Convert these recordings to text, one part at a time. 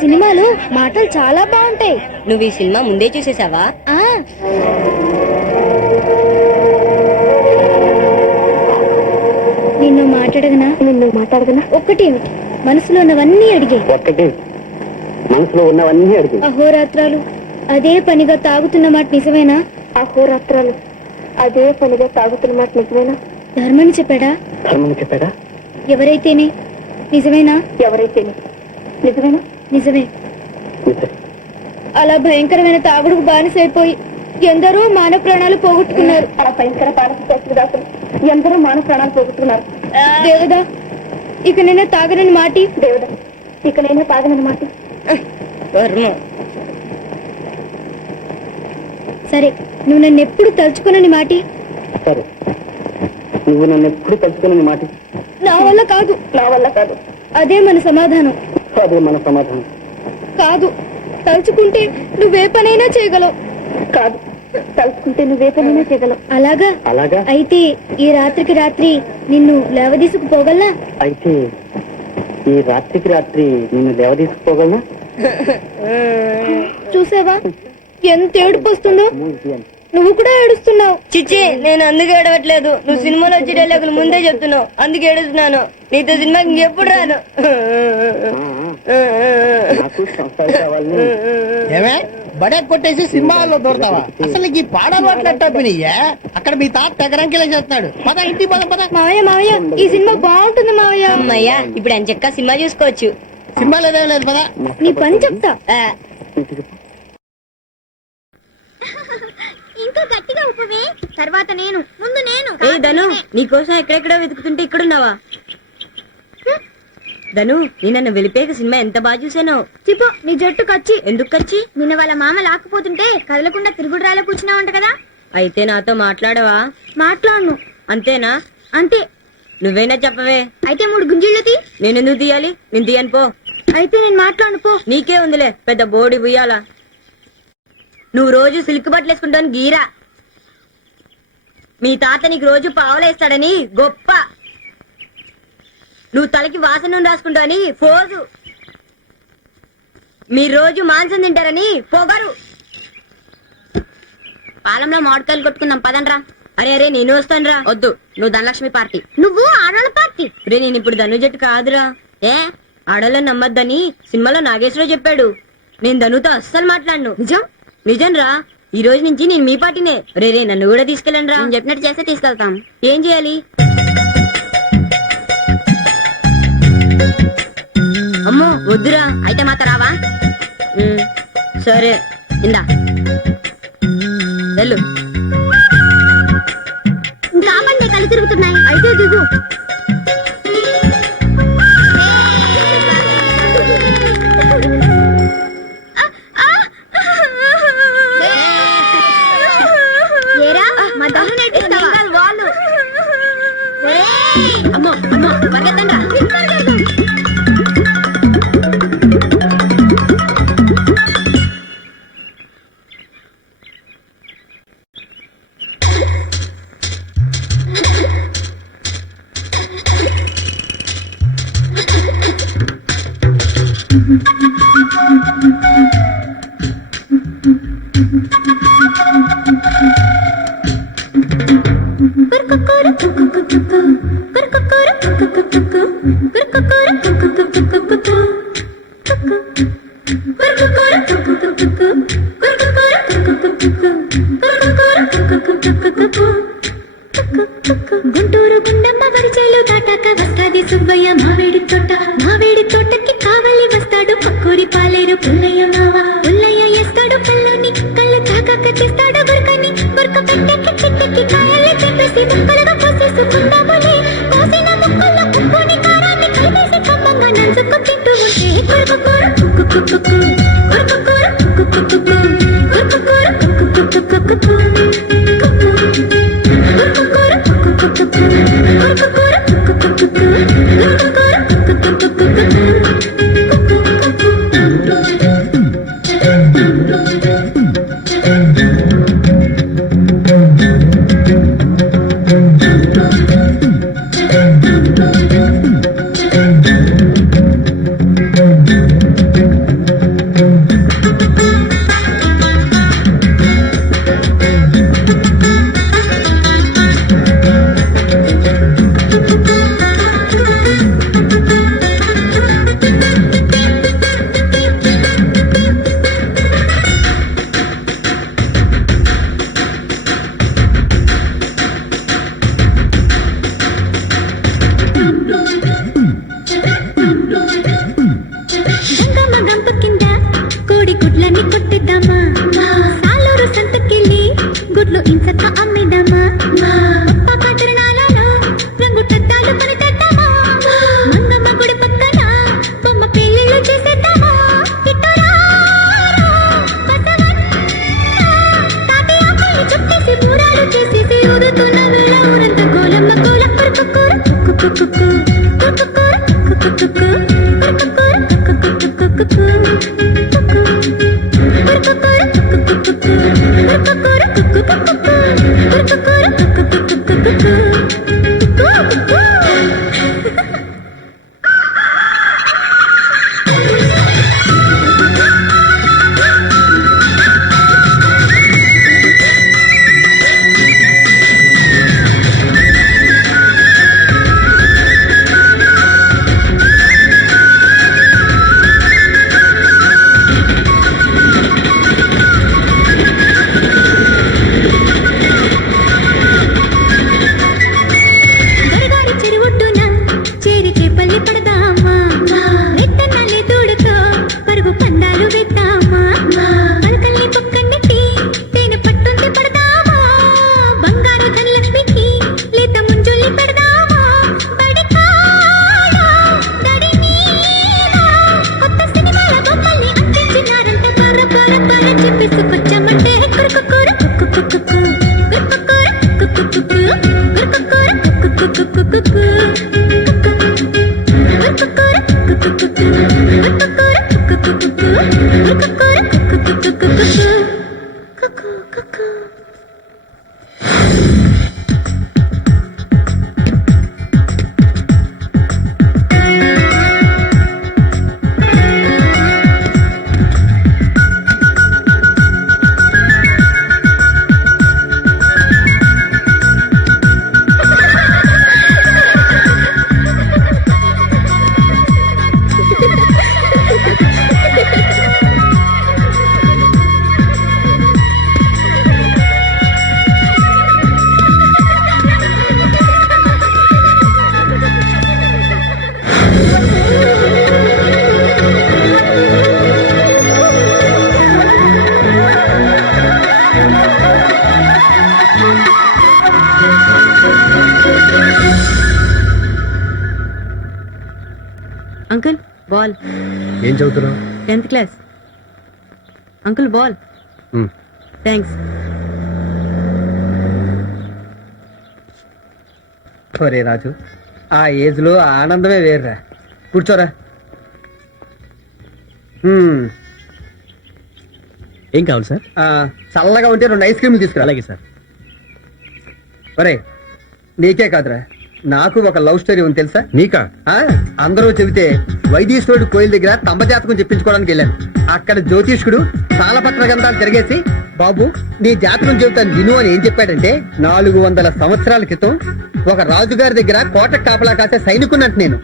సినిమాలో మాటలు చాలా బాగుంటాయి. నువ్వు ఈ సినిమా ముందే చూసేసావా? నిన్ను మాట్లాడగనా ఒక్కటి మనసులో ఉన్నవన్నీ అడిగే. అహోరాత్రాలు అదే పనిగా తాగుతున్న మాట నిజమేనా? ధర్మని చెప్పాడా? ఎవరైతేనే నిజమేనా? నిజమే. అలా భయంకరమైన తాగుడుకు బానిసైపోయి ఎందరో మానవ ప్రాణాలు పోగొట్టుకున్నారు. దేవుడా, ఇక నేను తాగనని మాటి. సరే, నువ్వు నన్ను ఎప్పుడు తలుచుకోనని మాటి. నా వల్ల కాదు. అదే మన సమాధానం. కాదు, తలుచుకుంటే నువ్వే పనైనా చేయగలవు. అలాగా? అయితే ఈ రాత్రికి రాత్రి నిన్ను లేవదీసుకుపోగలనా? చూసావా ఎంత ఏడుపు వస్తుందో? నువ్వు కూడా ఏడుస్తున్నావు. చిచ్చి, నేను అందుకే ఏడవట్లేదు. నువ్వు సినిమాలో వచ్చే డైలాగులు ముందే చెప్తున్నావు, అందుకే ఏడుస్తున్నాను. నీతో సినిమాకి ఇంకెప్పుడు రాను. బడే కొట్టేసి సినిమాల్లో దొరుకుతావా? అసలు ఈ పాడలు అట్లట్టయ్యా. అక్కడ మీ తాత తెగరంకిలే చేస్తాడు. పద ఇంటి పద. మావయ్య, ఈ సినిమా బాగుంటుంది మావయ్య. అమ్మయ్యా, ఇప్పుడు ఎంచక్క సినిమా చూసుకోవచ్చు. సినిమా లేదేం లేదు పద. నీ పని చెప్తా. ఇంకా గట్టిగా ఉప్పువే. తర్వాత నేను, ముందు నేను. ధను, నీకోసం ఎక్కడెక్కడో వెతుకుతుంటే ఇక్కడున్నావా? ధను, నేను వెళ్ళిపోయాక సినిమా ఎంత బాగా చూసానో. చెప్పు, నీ జట్టు కచ్చి. ఎందుకు కచ్చి? నిన్న వాళ్ళ మామ లాక్కుపోతుంటే కదలకుండా తిరుగుడు రాలో కూర్చున్నావంట కదా. అయితే నాతో మాట్లాడవా? మాట్లాడను. అంతేనా? అంతే. నువ్వేనా చెప్పవే. అయితే 3 గుంజిళ్ళు తీ. నేను ఎందుకు తీయాలి? నేను తీయను పో. అయితే నేను మాట్లాడను పో. నీకే ఉందిలే పెద్ద బోడి ఉయ్యాలా. నువ్వు రోజు సిల్క్ బట్టలు వేసుకుంటాను గీరా. మీ తాత నీకు రోజు పావలేస్తాడని గొప్ప. నువ్వు తలకి వాసన రాసుకుంటావని ఫోజు. మీరు రోజు మాంసం తింటారని పొగరు. పాలంలో మామిడికాయలు కొట్టుకుందాం పదండ్రా. అరే నేను వస్తాను రా. వద్దు, నువ్వు ధనలక్ష్మి పార్టీ. నువ్వు ఆడవాళ్ళ పార్టీ. రే, నేను ఇప్పుడు ధను జట్టు కాదురా. ఆడవాళ్ళని నమ్మద్దని సినిమాలో నాగేశ్వరరావు చెప్పాడు. నేను ధనుతో అస్సలు మాట్లాడను. నిజం రా. ఈ రోజు నుంచి నేను మీ పార్టీనే. రే, నన్ను కూడా తీసుకెళ్ళండి రా. నేను చెప్పినట్టు చేస్తే తీసుకెళ్తాం. ఏం చేయాలి? అమ్మో వద్దురా. అయితే మాత్రం రావా? సరే, ఇందా వెళ్ళు. కామండి, కళ్ళు తిరుగుతున్నాయి. అయితే దిగు. అమ్మో పరిగెత్తండి. గుంటూరు గుండమ్మ వరిచేలు దాటాక వస్తాది సుబ్బయ్య మావేడి తోటకి కావలి వస్తాడు పక్కూరి పాలేరు పుల్లయ్య మావ. పుల్లయ్య వేస్తాడు కళ్ళుని, కళ్ళు తాకాక తీస్తాడు గురకని. గురక పెట్టకి చిట్టకి కాయల్ని చెప్పేసి ముక్కలుగా కోసేసుకుందాములే. కోసిన ముక్కల్లో ఉప్పుని కారాన్ని కలిపేసి కమ్మంగా నంచుకు తింటూ ఉంటే కొరకకూర కుక్కుకుక్కుకు, కొరకకూర కుక్కుకుక్కుకు, కొరకకూర కుక్కుకుక్కుకు. Good. Uncle ball. ఏం చదువుతున్నావు? 10th class. Uncle ball. Thanks. ఒరే రాజు, ఆ ఏజ్ లో ఆ ఆనందమే వేర్రా. కూర్చోరా. ఏం కావాలి సార్? చల్లగా ఉంటే 2 ఐస్ క్రీమ్లు తీసుకురా. అలాగే సార్. ఒరే, నీకే కాదురా, నాకు ఒక లవ్ స్టోరీ ఉంది తెలుసా? నీకా? అందరూ చెబితే వైదీశ్వరుడు కోయిల దగ్గర తంబజాతకం చెప్పించుకోవడానికి వెళ్ళాను. అక్కడ జ్యోతిష్కుడు తాళపత్ర గ్రంథాలు తిరిగేసి, బాబు నీ జాతకం చెబుతాను విను అని ఏం చెప్పాడంటే, 400 సంవత్సరాల క్రితం ఒక రాజుగారి దగ్గర కోట కాపలా కాసే సైనికున్నట్టు నేను.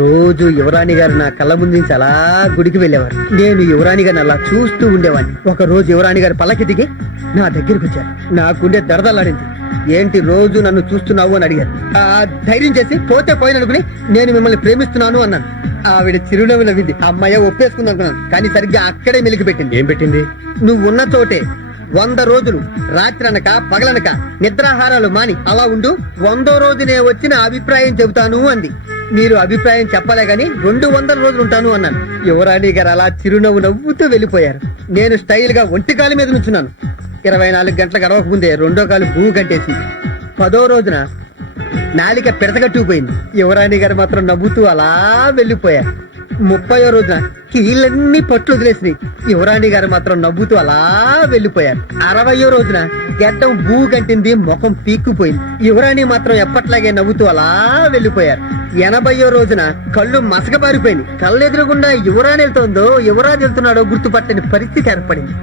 రోజు యువరాణి గారు నా కళ్ళ ముందు నుంచి అలా గుడికి వెళ్ళేవారు. నేను యువరాణి గారిని అలా చూస్తూ ఉండేవాడిని. ఒక రోజు యువరాణి గారు పల్లకి దిగి నా దగ్గరికి వచ్చారు. నాకుండే దడదలాడింది. ఏంటి రోజు నన్ను చూస్తున్నావు అని అడిగారు. ధైర్యం చేసి పోతే పోయిననుకుని నేను మిమ్మల్ని ప్రేమిస్తున్నాను అన్నాను. ఆవిడ చిరునవ్వు నవ్వింది. అమ్మాయి ఒప్పేసుకుంది అనుకున్నాను, కానీ సరిగ్గా అక్కడే మెలికి పెట్టింది. ఏం పెట్టింది? నువ్వు ఉన్న చోటే 100 రోజులు రాత్రనక పగలనక నిద్రాహారాలు మాని అలా ఉండు, 100వ రోజునే వచ్చి నా అభిప్రాయం చెబుతాను అంది. మీరు అభిప్రాయం చెప్పలే గాని 200 రోజులు ఉంటాను అన్నాను. యువరాణి గారు అలా చిరునవ్వు నవ్వుతూ వెళ్ళిపోయారు. నేను స్టైల్ గా ఒంటికాలి మీద నుంచున్నాను. 24 గంటల గడవక ముందే 2వ కాలు భూమి కట్టేసింది. 10వ రోజున నాలిక పిడతగట్టుకుపోయింది. యువరాణి గారు మాత్రం నవ్వుతూ అలా వెళ్ళిపోయారు. 30వ రోజున కీళ్ళన్నీ పట్లు వదిలేసినాయి. యువరాణి గారు మాత్రం నవ్వుతూ అలా వెళ్ళిపోయారు. 60వ రోజున గడ్డం భూ కంటింది, ముఖం పీక్కుపోయింది. యువరాణి మాత్రం ఎప్పట్లాగే నవ్వుతూ అలా వెళ్ళిపోయారు. 80వ రోజున కళ్ళు మసకబారిపోయింది. కళ్ళెదురుగుండా యువరాణి వెళ్తుందో యువరాజు వెళ్తున్నాడో గుర్తుపట్టని పరిస్థితి ఏర్పడింది.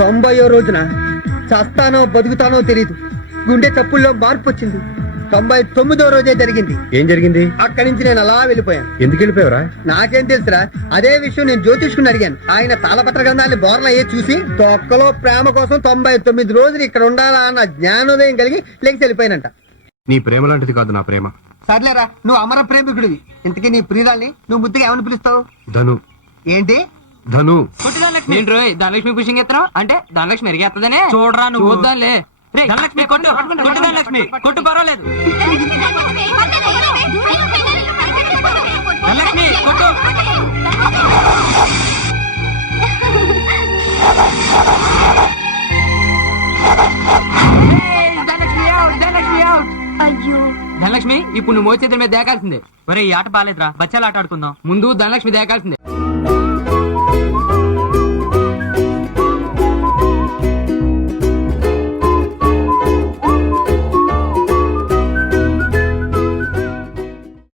90వ రోజున చస్తానో బతుకుతానో తెలియదు, గుండె చప్పుల్లో మార్పు వచ్చింది. 99వ రోజే జరిగింది. ఏం జరిగింది? అక్కడి నుంచి నేను అలా వెళ్ళిపోయాను. ఎందుకు వెళ్ళిపోయావరా? నాకేం తెలుసురా? అదే విషయం నేను జ్యోతిష్కుని అడిగాను. ఆయన తాళపత్ర గ్రంథాన్ని బోర్ల అయ్యే చూసి తొక్కలో ప్రేమ కోసం 99 రోజులు ఇక్కడ ఉండాలా అన్న జ్ఞానోదయం కలిగి లెక్కి వెళ్ళిపోయానంట. నీ ప్రేమ లాంటిది కాదు నా ప్రేమ. సర్లేరా, నువ్వు అమర ప్రేమికుడివి. ఇంతకీ నీ ప్రియురాల్ని నువ్వు ముద్దుగా ఏమని పిలుస్తావు? ధను. ఏంటి ధను? ధనలక్ష్మి పుషింగ్ ఎత్తనం అంటే ధనలక్ష్మి ఎరిగేస్తుందనే చూడరా నువ్వు. వద్దాలే ధనలక్ష్మి కొట్టు కొట్టు, ధనలక్ష్మి కొట్టు, పర్వాలేదు. ధనలక్ష్మి కొట్టు. Dhanalakshmi out, Dhanalakshmi out. అయ్యో ధనలక్ష్మి ఇప్పుడు నువ్వు మోచేతుల మీద దేకాల్సిందే. ఒరే ఈ ఆట బాలేదురా, బచ్చాలు ఆట ఆడుకుందాం. ముందు ధనలక్ష్మి దేకాల్సిందే.